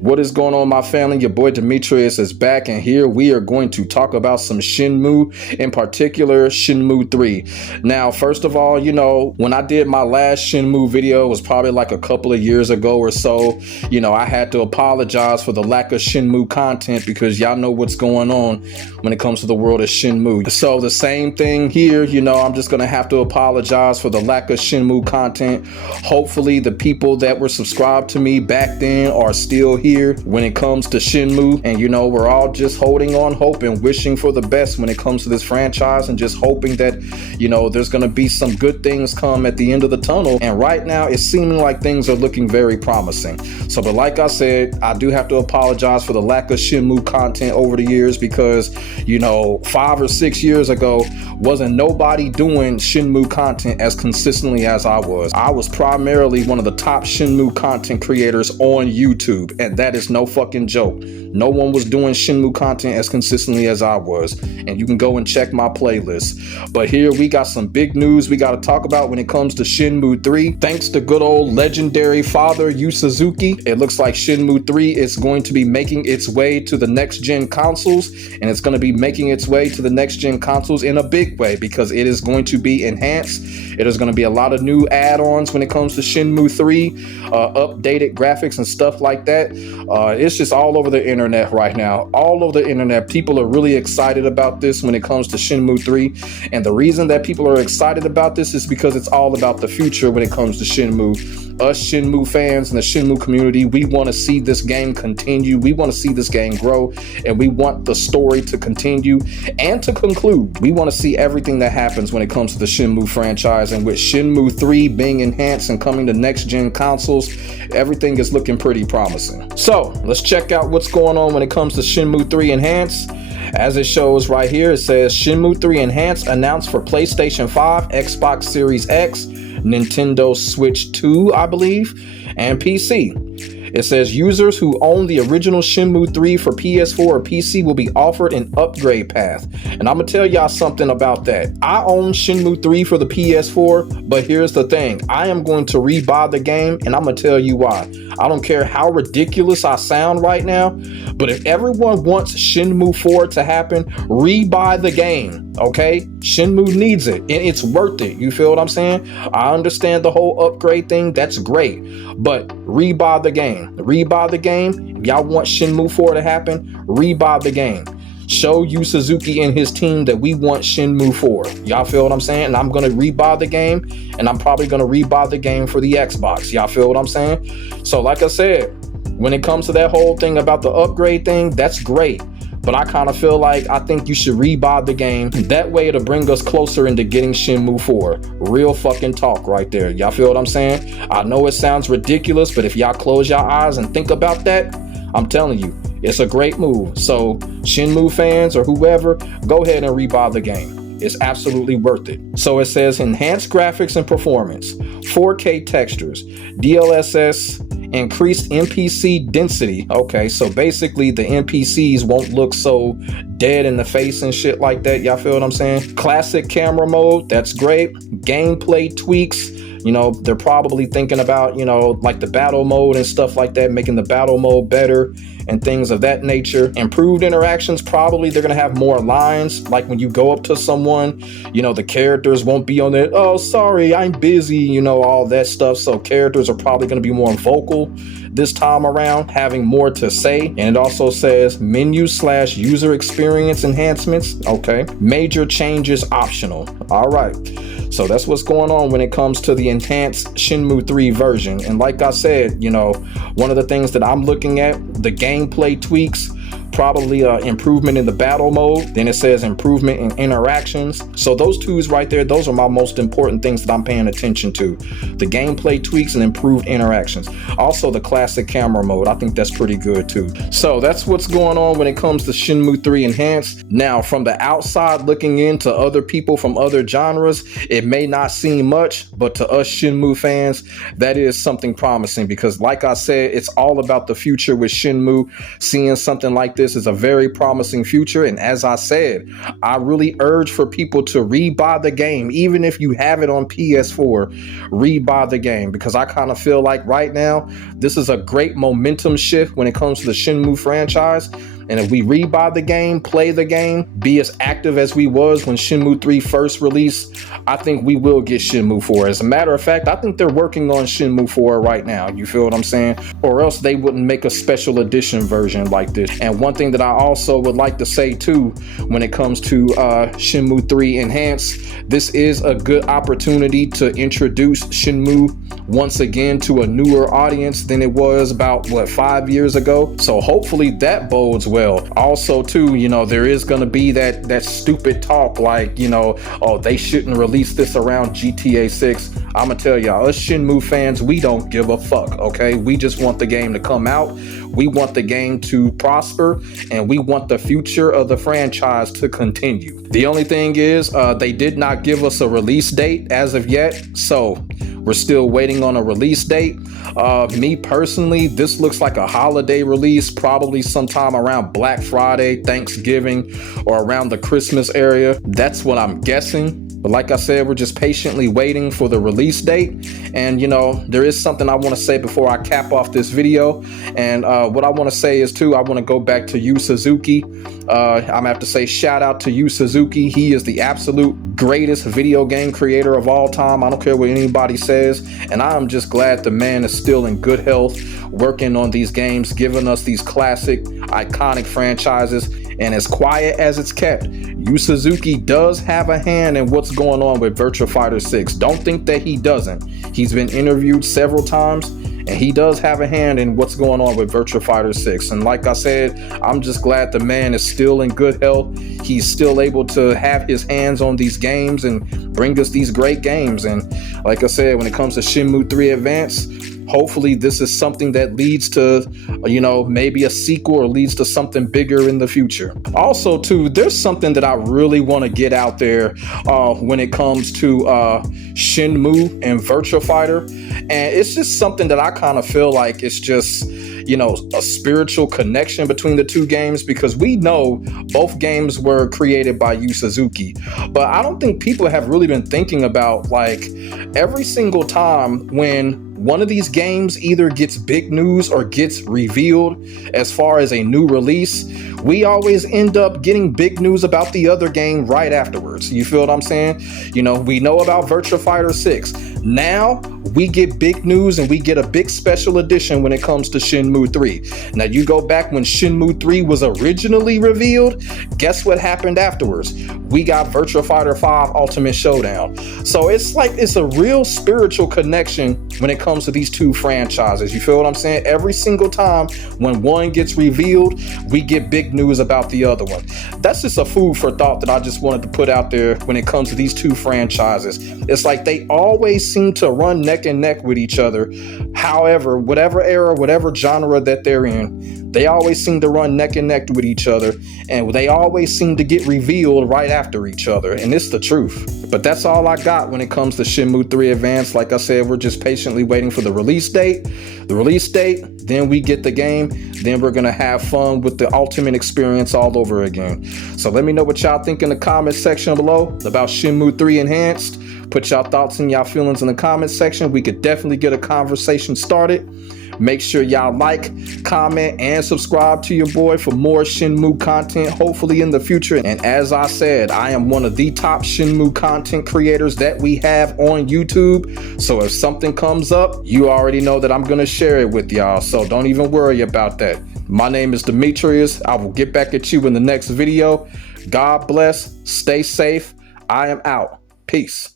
What is going on, my family? Your boy Demetrius is back, and here we are going to talk about some Shenmue, in particular Shenmue 3. Now, first of all, when I did my last Shenmue video, it was probably like a couple of years ago or so. I had to apologize for the lack of Shenmue content because y'all know what's going on when it comes to the world of Shenmue. So the same thing here, I'm just going to have to apologize for the lack of Shenmue content. Hopefully the people that were subscribed to me back then are still here when it comes to Shenmue, and we're all just holding on hope and wishing for the best when it comes to this franchise, and just hoping that there's going to be some good things come at the end of the tunnel. And right now it's seeming like things are looking very promising. So, but like I said, I do have to apologize for the lack of Shenmue content over the years, because 5 or 6 years ago wasn't nobody doing Shenmue content as consistently as I was. I was primarily one of the top Shenmue content creators on YouTube, and that is no fucking joke. No one was doing Shenmue content as consistently as I was, and you can go and check my playlist. But here we got some big news we got to talk about when it comes to Shenmue 3. Thanks to good old legendary father Yu Suzuki, it looks like Shenmue 3 is going to be making its way to the next gen consoles, and it's going to be making its way to the next gen consoles in a big way, because it is going to be enhanced. It is going to be a lot of new add-ons when it comes to Shenmue 3, updated graphics and stuff like that. It's just all over the internet right now. All over the internet, people are really excited about this when it comes to Shenmue 3. And the reason that people are excited about this is because it's all about the future when it comes to Shenmue. Us Shenmue fans and the Shenmue community, we want to see this game continue. We want to see this game grow, and we want the story to continue and to conclude. We want to see everything that happens when it comes to the Shenmue franchise, and with Shenmue 3 being enhanced and coming to next gen consoles, everything is looking pretty promising. So let's check out what's going on when it comes to Shenmue 3 Enhanced. As it shows right here, it says Shenmue 3 Enhanced announced for PlayStation 5, Xbox Series X, Nintendo Switch 2, I believe, and PC. It says users who own the original Shenmue 3 for PS4 or PC will be offered an upgrade path. And I'm gonna tell y'all something about that. I own Shenmue 3 for the PS4, but here's the thing. I am going to rebuy the game, and I'm gonna tell you why. I don't care how ridiculous I sound right now, but if everyone wants Shenmue 4 to happen, rebuy the game, okay? Shenmue needs it, and it's worth it. You feel what I'm saying? I understand the whole upgrade thing. That's great, but rebuy the game. Rebuy the game. If y'all want Shenmue 4 to happen, rebuy the game. Show Yu Suzuki and his team that we want Shenmue 4. Y'all feel what I'm saying? And I'm going to rebuy the game, and I'm probably going to rebuy the game for the Xbox. Y'all feel what I'm saying? So like I said, when it comes to that whole thing about the upgrade thing, that's great. But I kind of feel like I think you should rebuy the game. That way it'll bring us closer into getting Shenmue 4. Real fucking talk right there. Y'all feel what I'm saying? I know it sounds ridiculous, but if y'all close your eyes and think about that, I'm telling you, it's a great move. So Shenmue fans or whoever, go ahead and rebuy the game. It's absolutely worth it. So it says enhanced graphics and performance, 4K textures, DLSS, increased NPC density. Okay, so basically the NPCs won't look so dead in the face and shit like that. Y'all feel what I'm saying? Classic camera mode, that's great. Gameplay tweaks. They're probably thinking about, like the battle mode and stuff like that, making the battle mode better and things of that nature. Improved interactions, probably they're going to have more lines. Like when you go up to someone, the characters won't be on there, oh, sorry, I'm busy, all that stuff. So characters are probably going to be more vocal this time around, having more to say. And it also says menu/user experience enhancements. Okay. Major changes optional. All right. So that's what's going on when it comes to the enhanced Shenmue 3 version. And like I said, one of the things that I'm looking at, the gameplay tweaks, probably improvement in the battle mode. Then it says improvement in interactions. So those twos right there, those are my most important things that I'm paying attention to. The gameplay tweaks and improved interactions. Also the classic camera mode, I think that's pretty good too. So that's what's going on when it comes to Shenmue 3 Enhanced. Now from the outside looking into other people from other genres, it may not seem much, but to us Shenmue fans, that is something promising, because like I said, it's all about the future with Shenmue. Seeing something like like this is a very promising future. And as I said, I really urge for people to rebuy the game. Even if you have it on PS4, rebuy the game, because I kind of feel like right now, this is a great momentum shift when it comes to the Shenmue franchise. And if we rebuy the game, play the game, be as active as we was when Shenmue 3 first released, I think we will get Shenmue 4. As a matter of fact, I think they're working on Shenmue 4 right now. You feel what I'm saying? Or else they wouldn't make a special edition version like this. And one thing that I also would like to say too, when it comes to Shenmue 3 Enhanced, this is a good opportunity to introduce Shenmue once again to a newer audience than it was about, what, 5 years ago. So hopefully that bodes well. Also too, you know, there is going to be that stupid talk like, you know, oh, they shouldn't release this around GTA 6. I'm gonna tell y'all, us Shenmue fans, we don't give a fuck, okay? We just want the game to come out. We want the game to prosper, and we want the future of the franchise to continue. The only thing is, they did not give us a release date as of yet, so we're still waiting on a release date. Me personally, this looks like a holiday release, probably sometime around Black Friday, Thanksgiving, or around the Christmas area. That's what I'm guessing. But like I said, we're just patiently waiting for the release date. And, you know, there is something I want to say before I cap off this video. And what I want to say is, too, I want to go back to Yu Suzuki. I'm going to have to say shout out to Yu Suzuki. He is the absolute greatest video game creator of all time. I don't care what anybody says. And I'm just glad the man is still in good health, working on these games, giving us these classic, iconic franchises. And as quiet as it's kept, Yu Suzuki does have a hand in what's going on with Virtua Fighter 6. Don't think that he doesn't. He's been interviewed several times, and he does have a hand in what's going on with Virtua Fighter 6. And like I said, I'm just glad the man is still in good health. He's still able to have his hands on these games and bring us these great games. And like I said, when it comes to Shenmue 3 Advance, hopefully this is something that leads to, you know, maybe a sequel or leads to something bigger in the future. Also too, there's something that I really want to get out there when it comes to Shenmue and Virtua Fighter. And it's just something that I kind of feel like it's just, you know, a spiritual connection between the two games, because we know both games were created by Yu Suzuki. But I don't think people have really been thinking about, like, every single time when one of these games either gets big news or gets revealed as far as a new release, we always end up getting big news about the other game right afterwards. You feel what I'm saying? You know, we know about Virtua Fighter 6. Now we get big news and we get a big special edition when it comes to Shenmue 3. Now you go back when Shenmue 3 was originally revealed, guess what happened afterwards? We got Virtua Fighter 5 Ultimate Showdown. So it's like, it's a real spiritual connection when it comes to these two franchises. You feel what I'm saying? Every single time when one gets revealed, we get big news about the other one. That's just a food for thought that I just wanted to put out there when it comes to these two franchises. It's like they always seem to run neck and neck with each other. However, whatever era, whatever genre that they're in, they always seem to run neck and neck with each other, and they always seem to get revealed right after each other, and it's the truth. But that's all I got when it comes to Shenmue 3 Advance. Like I said, we're just patiently waiting for the release date. The release date, then we get the game, then we're gonna have fun with the ultimate experience all over again. So let me know what y'all think in the comment section below about Shenmue 3 Enhanced. Put y'all thoughts and y'all feelings in the comment section. We could definitely get a conversation started. Make sure y'all like, comment, and subscribe to your boy for more Shenmue content, hopefully in the future. And as I said, I am one of the top Shenmue content creators that we have on YouTube. So if something comes up, you already know that I'm going to share it with y'all. So don't even worry about that. My name is Demetrius. I will get back at you in the next video. God bless. Stay safe. I am out. Peace.